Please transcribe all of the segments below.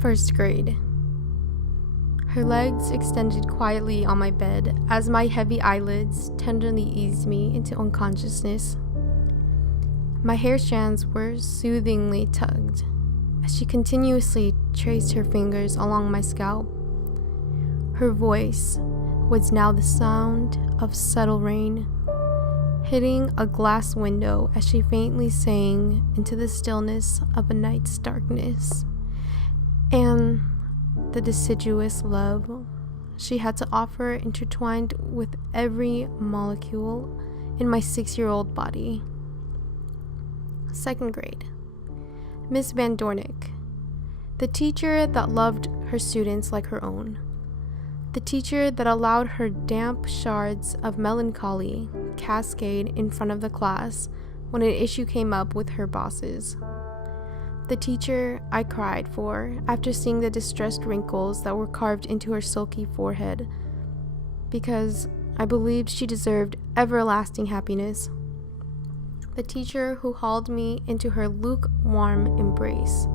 First grade. Her legs extended quietly on my bed as my heavy eyelids tenderly eased me into unconsciousness. My hair strands were soothingly tugged as she continuously traced her fingers along my scalp. Her voice was now the sound of subtle rain hitting a glass window as she faintly sang into the stillness of a night's darkness, and the deciduous love she had to offer intertwined with every molecule in my 6-year-old body. Second grade. Miss Van Dornick, the teacher that loved her students like her own. The teacher that allowed her damp shards of melancholy cascade in front of the class when an issue came up with her bosses. The teacher I cried for after seeing the distressed wrinkles that were carved into her silky forehead, because I believed she deserved everlasting happiness. The teacher who hauled me into her lukewarm embrace.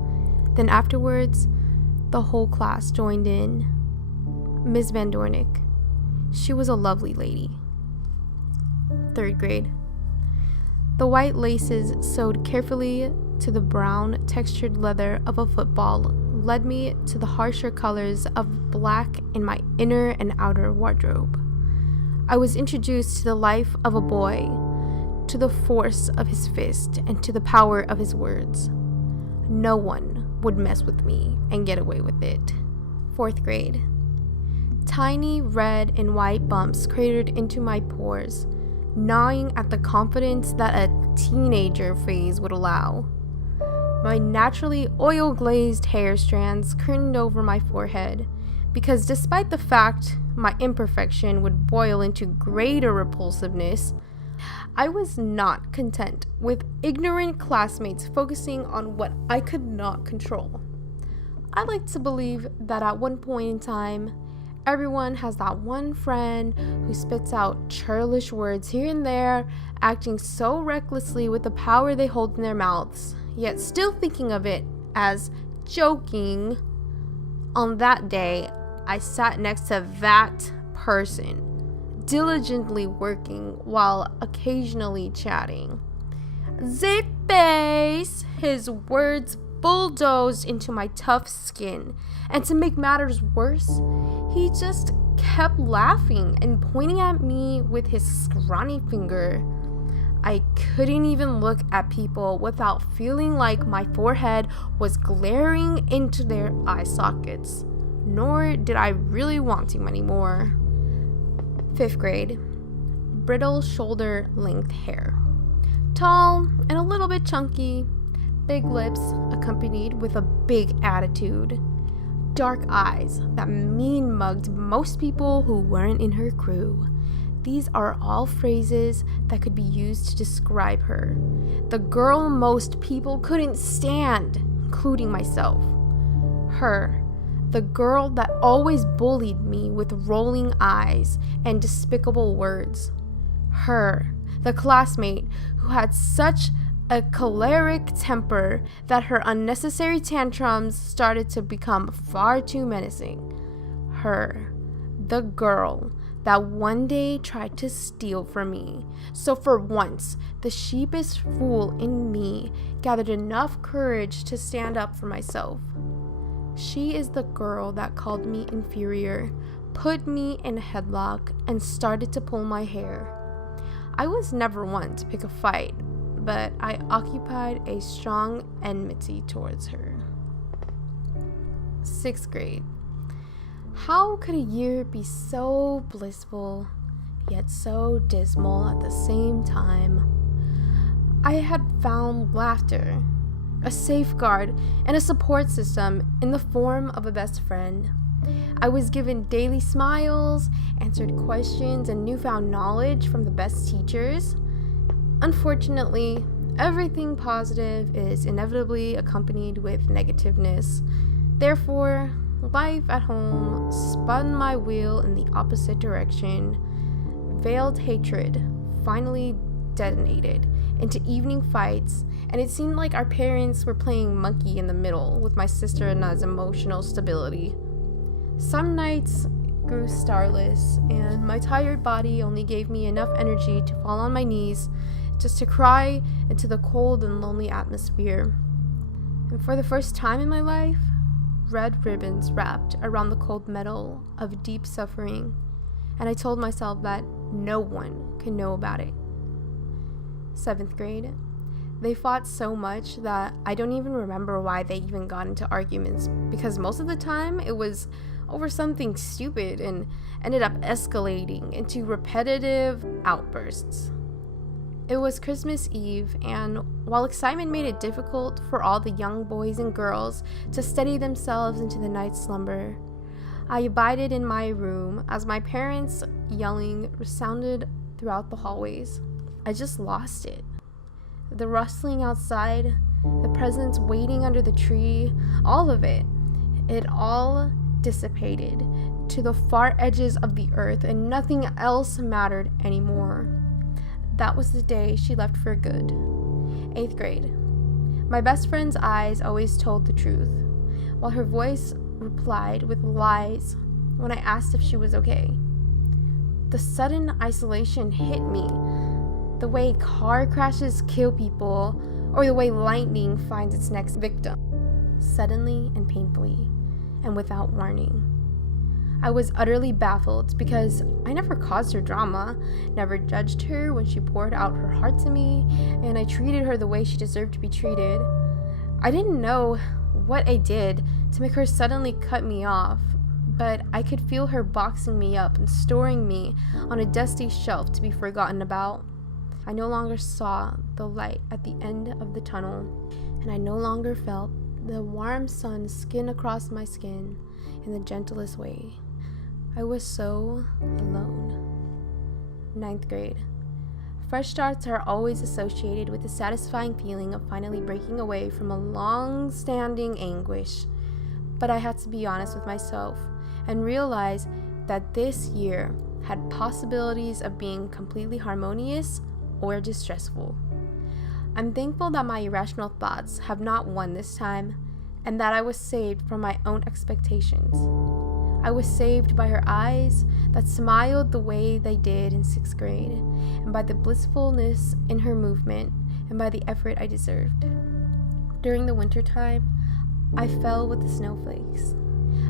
Then afterwards, the whole class joined in. Miss Van Dornick. She was a lovely lady. Third grade. The white laces sewed carefully to the brown textured leather of a football led me to the harsher colors of black in my inner and outer wardrobe. I was introduced to the life of a boy, to the force of his fist, and to the power of his words. No one would mess with me and get away with it. Fourth grade. Tiny red and white bumps cratered into my pores, gnawing at the confidence that a teenager phase would allow. My naturally oil-glazed hair strands curtained over my forehead, because despite the fact my imperfection would boil into greater repulsiveness, I was not content with ignorant classmates focusing on what I could not control. I like to believe that at one point in time, everyone has that one friend who spits out churlish words here and there, acting so recklessly with the power they hold in their mouths, yet still thinking of it as joking. On that day, I sat next to that person, diligently working while occasionally chatting. Zip-base! His words bulldozed into my tough skin, and to make matters worse, he just kept laughing and pointing at me with his scrawny finger. I couldn't even look at people without feeling like my forehead was glaring into their eye sockets, nor did I really want to anymore. Fifth grade. Brittle shoulder-length hair. Tall and a little bit chunky. Big lips accompanied with a big attitude. Dark eyes that mean-mugged most people who weren't in her crew. These are all phrases that could be used to describe her. The girl most people couldn't stand, including myself. Her, the girl that always bullied me with rolling eyes and despicable words. Her, the classmate who had such a choleric temper that her unnecessary tantrums started to become far too menacing. Her, the girl that one day tried to steal from me. So for once, the sheepish fool in me gathered enough courage to stand up for myself. She is the girl that called me inferior, put me in a headlock, and started to pull my hair. I was never one to pick a fight, but I occupied a strong enmity towards her. Sixth grade. How could a year be so blissful, yet so dismal at the same time? I had found laughter, a safeguard, and a support system in the form of a best friend. I was given daily smiles, answered questions, and newfound knowledge from the best teachers. Unfortunately, everything positive is inevitably accompanied with negativeness. Therefore, life at home spun my wheel in the opposite direction, veiled hatred finally detonated into evening fights, and it seemed like our parents were playing monkey in the middle with my sister and I's emotional stability. Some nights grew starless, and my tired body only gave me enough energy to fall on my knees just to cry into the cold and lonely atmosphere. And for the first time in my life, red ribbons wrapped around the cold metal of deep suffering, and I told myself that no one could know about it. 7th grade. They fought so much that I don't even remember why they even got into arguments, because most of the time it was over something stupid and ended up escalating into repetitive outbursts. It was Christmas Eve, and while excitement made it difficult for all the young boys and girls to steady themselves into the night slumber, I abided in my room as my parents' yelling resounded throughout the hallways. I just lost it. The rustling outside, the presents waiting under the tree, all of it. It all dissipated to the far edges of the earth, and nothing else mattered anymore. That was the day she left for good. 8th grade. My best friend's eyes always told the truth, while her voice replied with lies when I asked if she was okay. The sudden isolation hit me, the way car crashes kill people, or the way lightning finds its next victim, suddenly and painfully, and without warning. I was utterly baffled because I never caused her drama, never judged her when she poured out her heart to me, and I treated her the way she deserved to be treated. I didn't know what I did to make her suddenly cut me off, but I could feel her boxing me up and storing me on a dusty shelf to be forgotten about. I no longer saw the light at the end of the tunnel, and I no longer felt the warm sun skin across my skin in the gentlest way. I was so alone. 9th grade. Fresh starts are always associated with the satisfying feeling of finally breaking away from a long-standing anguish. But I had to be honest with myself and realize that this year had possibilities of being completely harmonious or distressful. I'm thankful that my irrational thoughts have not won this time, and that I was saved from my own expectations. I was saved by her eyes that smiled the way they did in 6th grade, and by the blissfulness in her movement, and by the effort I deserved. During the winter time, I fell with the snowflakes.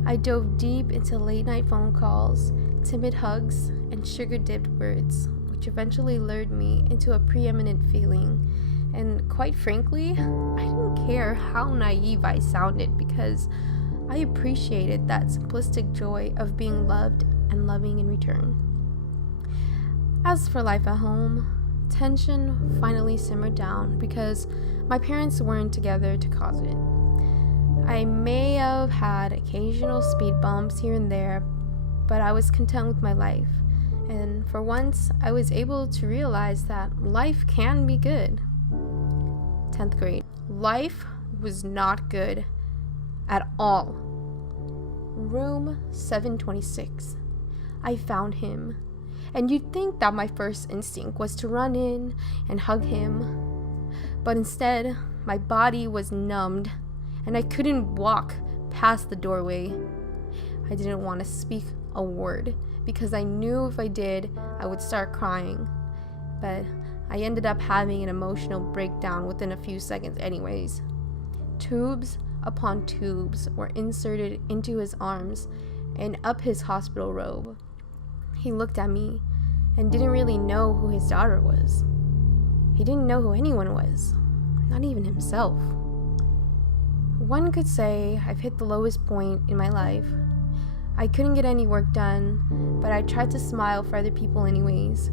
I dove deep into late-night phone calls, timid hugs, and sugar-dipped words, which eventually lured me into a preeminent feeling. And quite frankly, I didn't care how naive I sounded, because I appreciated that simplistic joy of being loved and loving in return. As for life at home, tension finally simmered down because my parents weren't together to cause it. I may have had occasional speed bumps here and there, but I was content with my life. And for once, I was able to realize that life can be good. 10th grade. Life was not good at all. Room 726. I found him, and you'd think that my first instinct was to run in and hug him, but instead, my body was numbed, and I couldn't walk past the doorway. I didn't want to speak a word, because I knew if I did, I would start crying, but I ended up having an emotional breakdown within a few seconds anyways. Tubes upon tubes were inserted into his arms and up his hospital robe. He looked at me and didn't really know who his daughter was. He didn't know who anyone was, not even himself. One could say I've hit the lowest point in my life. I couldn't get any work done, but I tried to smile for other people anyways.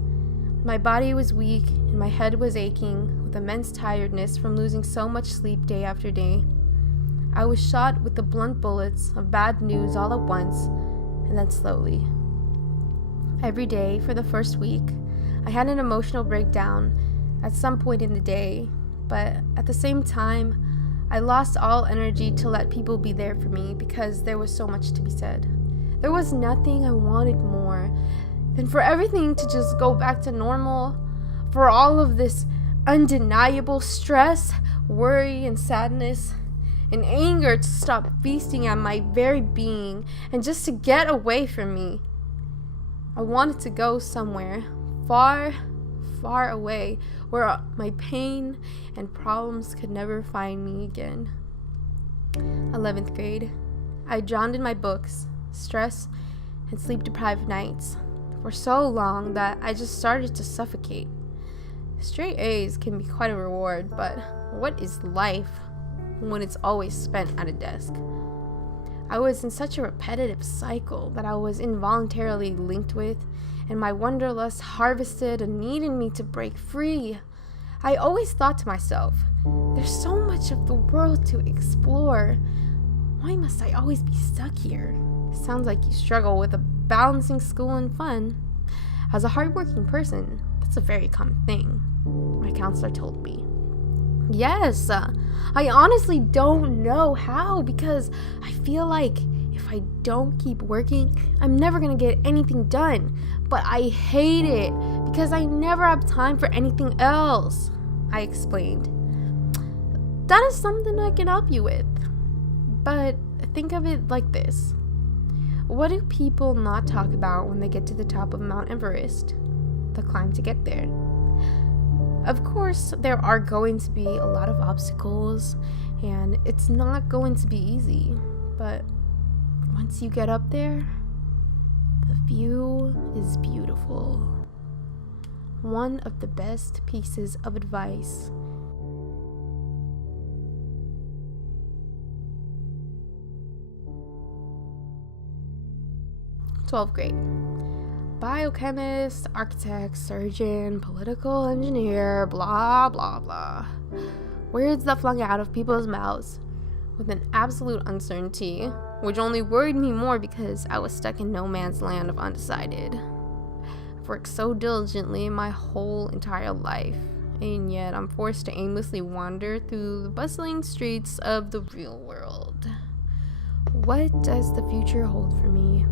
My body was weak and my head was aching with immense tiredness from losing so much sleep day after day. I was shot with the blunt bullets of bad news all at once, and then slowly. Every day for the first week, I had an emotional breakdown at some point in the day, but at the same time, I lost all energy to let people be there for me because there was so much to be said. There was nothing I wanted more and for everything to just go back to normal, for all of this undeniable stress, worry, and sadness, and anger to stop feasting on my very being and just to get away from me. I wanted to go somewhere far, far away where my pain and problems could never find me again. 11th grade. I drowned in my books, stress, and sleep-deprived nights for so long that I just started to suffocate. Straight A's can be quite a reward, but what is life when it's always spent at a desk? I was in such a repetitive cycle that I was involuntarily linked with, and my wanderlust harvested a need in me to break free. I always thought to myself, there's so much of the world to explore. Why must I always be stuck here? Sounds like you struggle with balancing school and fun. As a hardworking person, that's a very common thing, my counselor told me. Yes, I honestly don't know how, because I feel like if I don't keep working, I'm never gonna get anything done. But I hate it because I never have time for anything else, I explained. That is something I can help you with. But think of it like this. What do people not talk about when they get to the top of Mount Everest? The climb to get there. Of course, there are going to be a lot of obstacles, and it's not going to be easy. But once you get up there, the view is beautiful. One of the best pieces of advice. Twelfth grade. Biochemist, architect, surgeon, political engineer, blah, blah, blah. Words that flung out of people's mouths with an absolute uncertainty, which only worried me more because I was stuck in no man's land of undecided. I've worked so diligently my whole entire life, and yet I'm forced to aimlessly wander through the bustling streets of the real world. What does the future hold for me?